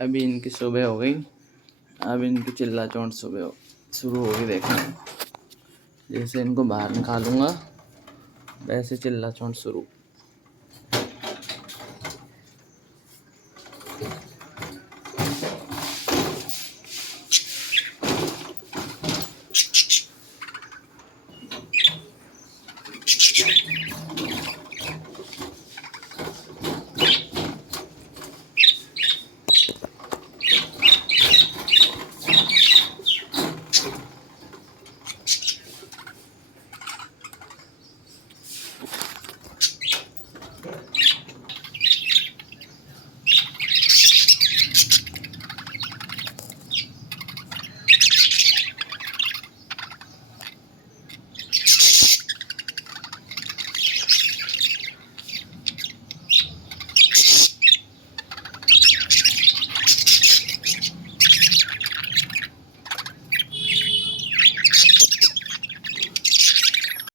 अभी इनकी सुबह हो गई। अब इनकी चिल्ला चोंट सुबह शुरू होगी। देखना, जैसे इनको बाहर निकालूंगा वैसे चिल्ला चोंट शुरू।